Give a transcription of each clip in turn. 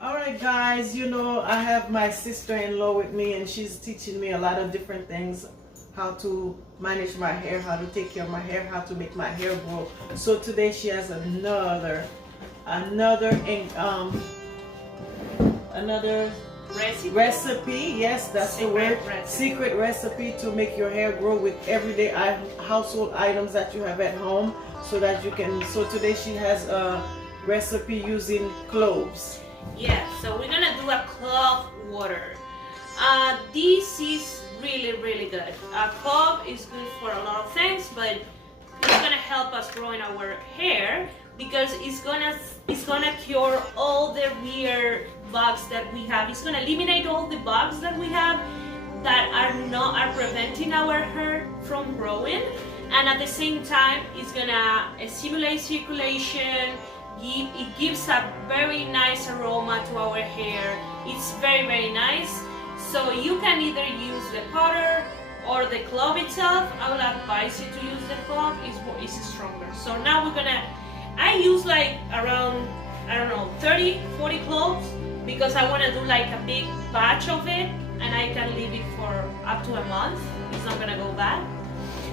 All right, guys, you know, I have my sister-in-law with me, and she's teaching me a lot of different things, how to manage my hair, how to take care of my hair, how to make my hair grow. So today she has another another recipe. Yes, that's the word. Secret recipe to make your hair grow with everyday household items that you have at home, so that you can. So today she has a recipe using cloves. Yeah, so we're gonna do a clove water. This is really good. Clove is good for a lot of things, but it's gonna help us growing our hair because it's gonna cure all the weird bugs that we have. It's gonna eliminate all the bugs that we have that are preventing our hair from growing, and at the same time it's gonna stimulate circulation. It gives a very nice aroma to our hair. It's very nice. So you can either use the powder or the clove itself. I would advise you to use the clove. It's stronger. So now I use like around, I don't know, 30-40 cloves because I want to do like a big batch of it, and I can leave it for up to a month. It's not gonna go bad.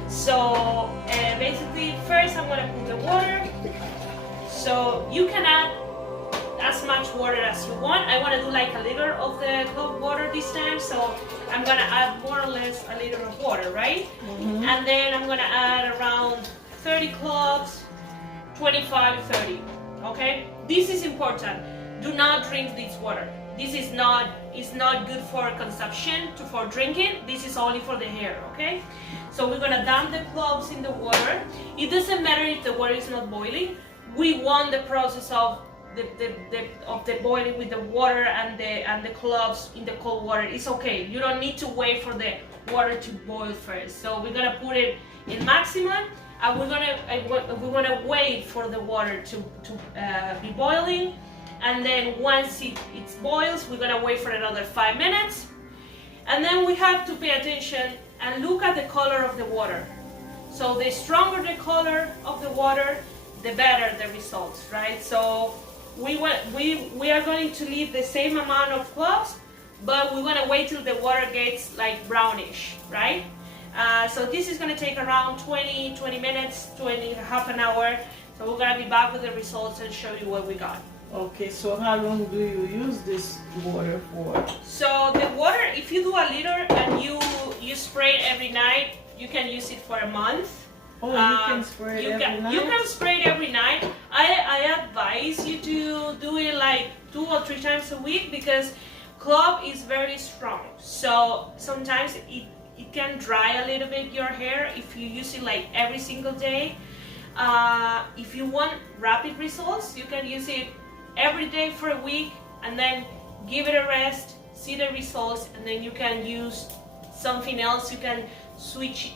So basically first I'm gonna put the water. So you can add as much water as you want. I want to do like a liter of the clove water this time, so I'm gonna add more or less a liter of water, right? And then I'm gonna add around 30 cloves, 25, 30. Okay, this is important. Do not drink this water. This is not good for consumption, for drinking. This is only for the hair. Okay, so we're gonna dump the cloves in the water. It doesn't matter if the water is not boiling. We want the process of the boiling with the water and the cloves in the cold water. It's okay. You don't need to wait for the water to boil first. So we're gonna put it in maximum, and we're gonna wait for the water to be boiling, and then once it boils, we're gonna wait for another 5 minutes, and then we have to pay attention and look at the color of the water. So the stronger the color of the water, the better the results, right? So we are going to leave the same amount of cloves, but we're gonna wait till the water gets like brownish, right? So this is gonna take around 20 minutes, half an hour. So we're gonna be back with the results and show you what we got. Okay, so how long do you use this water for? So the water, if you do a liter and you spray it every night, you can use it for a month. Oh, you can spray it every night? You can spray it every night. I advise you to do it like 2 or 3 times a week because clove is very strong. So sometimes it can dry a little bit your hair if you use it like every single day. If you want rapid results, you can use it every day for a week and then give it a rest, see the results, and then you can use something else. You can switch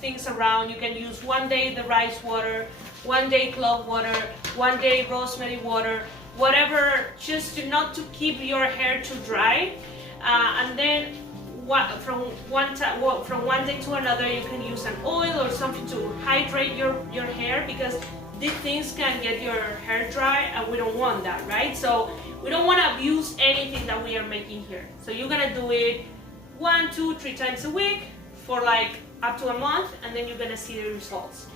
things around. You can use one day the rice water, one day clove water, one day rosemary water, whatever, just not to keep your hair too dry. And then from one day to another, you can use an oil or something to hydrate your hair, because these things can get your hair dry and we don't want that, right? So we don't want to abuse anything that we are making here. So you're gonna do it 1, 2, 3 times a week for like up to a month, and then you're gonna see the results.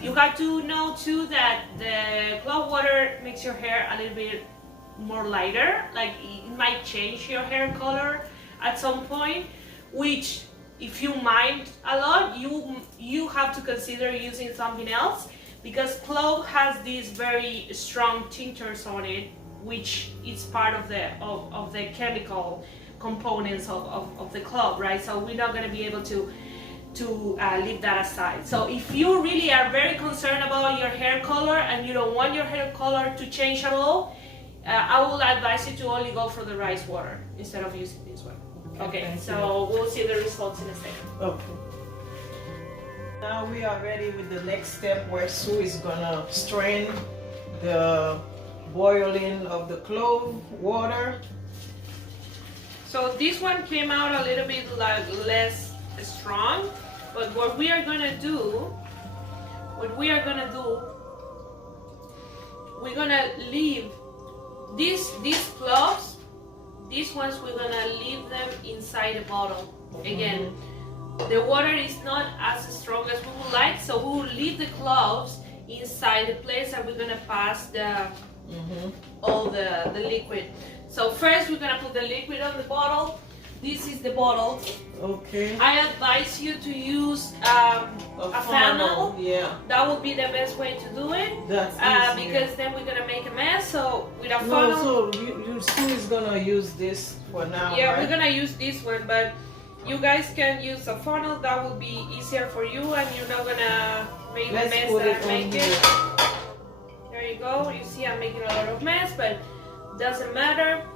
You have to know too that the clove water makes your hair a little bit more lighter. Like it might change your hair color at some point, which if you mind a lot, you have to consider using something else, because clove has these very strong tinctures on it, which is part of the chemical components of the clove, right? So we're not going to be able to leave that aside. So if you really are very concerned about your hair color and you don't want your hair color to change at all, I will advise you to only go for the rice water instead of using this one. Okay, so we'll see the results in a second. Okay. Now we are ready with the next step, where Sue is gonna strain the boiling of the clove water. So this one came out a little bit like less strong, but what we are gonna do, we're gonna leave these cloves, these ones we're gonna leave them inside the bottle. Again, the water is not as strong as we would like, so we will leave the cloves inside the place and we're gonna pass the all the liquid. So first we're gonna put the liquid on the bottle. This is the bottle. Okay. I advise you to use a funnel. Yeah. That would be the best way to do it. That's because then we're gonna make a mess. So with a no, funnel. so you Sue is gonna use this for now. Yeah, right? we're gonna use this one, but you guys can use a funnel. That will be easier for you, and you're not gonna make the mess that I'm making. There you go. You see, I'm making a lot of mess, but doesn't matter.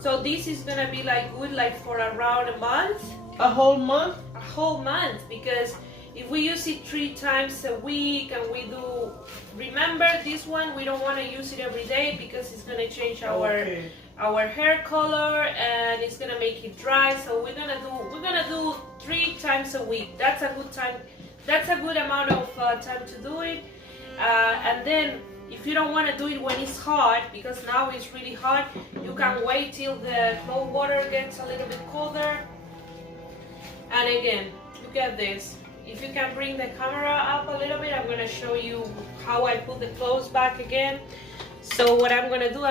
So this is gonna be like good like for around a month. A whole month? A whole month, because if we use it 3 times a week and we do, remember this one, we don't want to use it every day because it's gonna change our hair color and it's gonna make it dry. So we're gonna do 3 times a week. That's a good time. That's a good amount of time to do it. And then if you don't want to do it when it's hot, because now it's really hot, you can wait till the cold water gets a little bit colder. And again, look at this. If you can bring the camera up a little bit, I'm going to show you how I put the cloves back again. So what I'm going to do,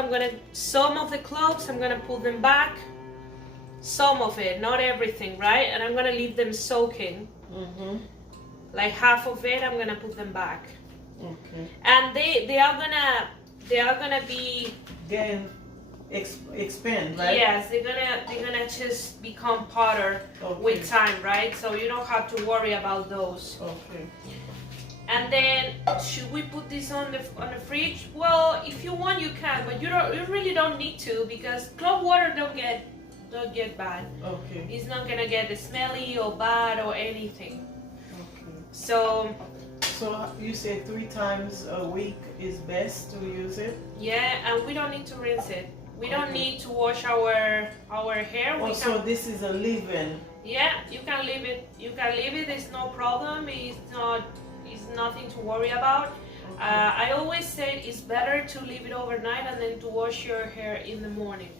some of the cloves, I'm going to put them back. Some of it, not everything, right? And I'm going to leave them soaking. Like half of it, I'm going to put them back. Okay. And they are gonna be getting expand, right? Yes, they're gonna just become powder with time, right? So you don't have to worry about those. Okay. And then should we put this on the fridge? Well, if you want, you can, but you really don't need to, because clove water don't get bad. Okay. It's not gonna get smelly or bad or anything. Okay. So you say 3 times a week is best to use it? Yeah, and we don't need to rinse it. We don't need to wash our hair. So this is a leave-in. Yeah, you can leave it. You can leave it. It's no problem. It's nothing to worry about. I always say it's better to leave it overnight and then to wash your hair in the morning.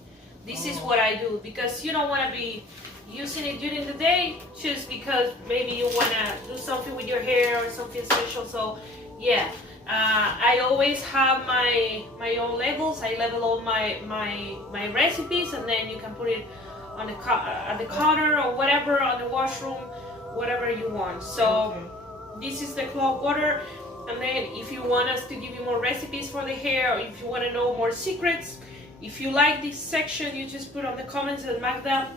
This is what I do, because you don't want to be using it during the day just because maybe you want to do something with your hair or something special. So yeah, I always have my own labels. I label all my recipes, and then you can put it on at the counter or whatever, on the washroom, whatever you want. So this is the clove water. And then if you want us to give you more recipes for the hair, or if you want to know more secrets, if you like this section, you just put on the comments, and Magda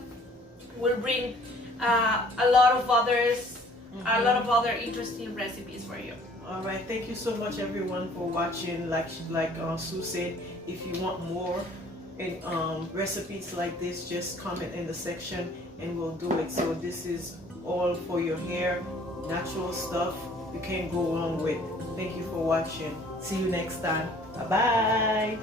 will bring a lot of other interesting recipes for you. All right, thank you so much everyone for watching. Like Sue said, if you want more recipes like this, just comment in the section and we'll do it. So this is all for your hair, natural stuff you can't go wrong with. Thank you for watching. See you next time. Bye bye.